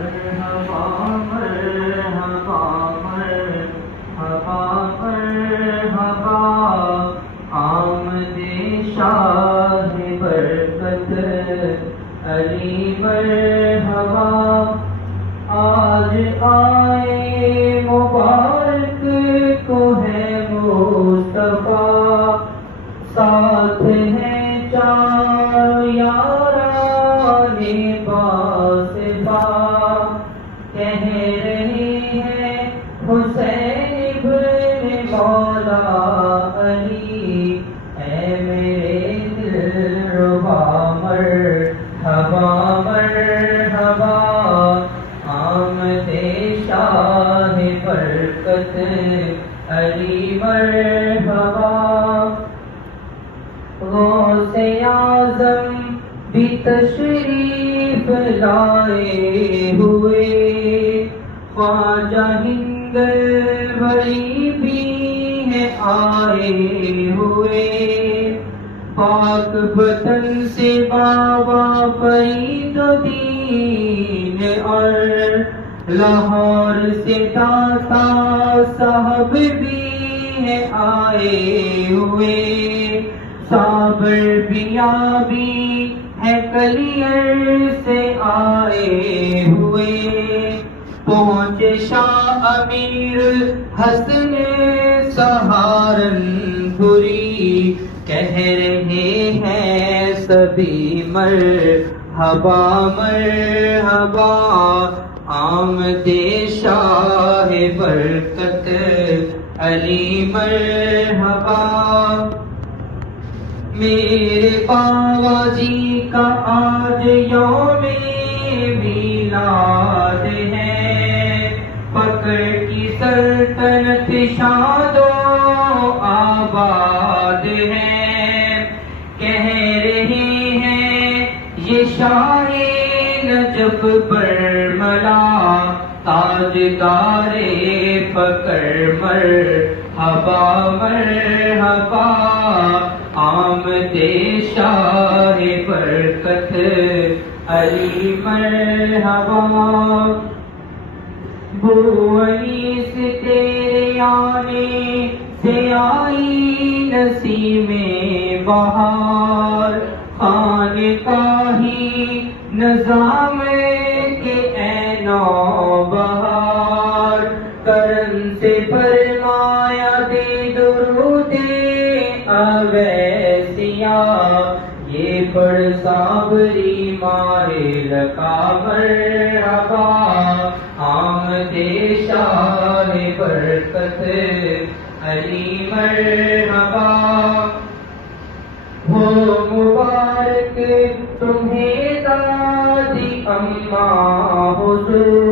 مرحبا مرحبا مرحبا مرحبا آمد شاہ برکت علی مرحبا آج آئے مبارک کو ہے مصطفیٰ ساتھ ہیں چار یاران باصفا کہہ رہے ہیں حسین ابن مولا علی اے میرے دلربا مرحبا مرحبا آمد شاہ برکت علی مرحبا غوث اعظم بھی تشریف لائے ہوئے خواجہ ہندلوری بھی ہیں آئے ہوئے پاک وطن سے بابا فرید الدین اور لاہور سے داتا صاحب بھی ہیں آئے ہوئے صابر بیابی ہے کلیئر سے آئے ہوئے پہنچے شاہ امیر الحسن سہارنپوری کہہ رہے ہیں سبھی مرحبا مرحبا آمد شاہ برکت علی مرحبا میرے باوا جی کا آج یوم میلاد ہے فقر کی سلطنت شاد و آباد ہے کہہ رہے ہیں یہ شاہ نجف برملا تاجدار فقر مرحبا مرحبا آمد شاہ برکت علی مرحبا بوئنی سے تیرے آنے سے آئی نسیم بہار خانقاہی نظام کے اے نو بہار کرم سے فرمایا دے درود اویسیا یہ پڑھ صابری ماہ لکا مرحبا آمد شاہ برکت علی مرحبا ہو مبارک تمہیں دادی اماں حضور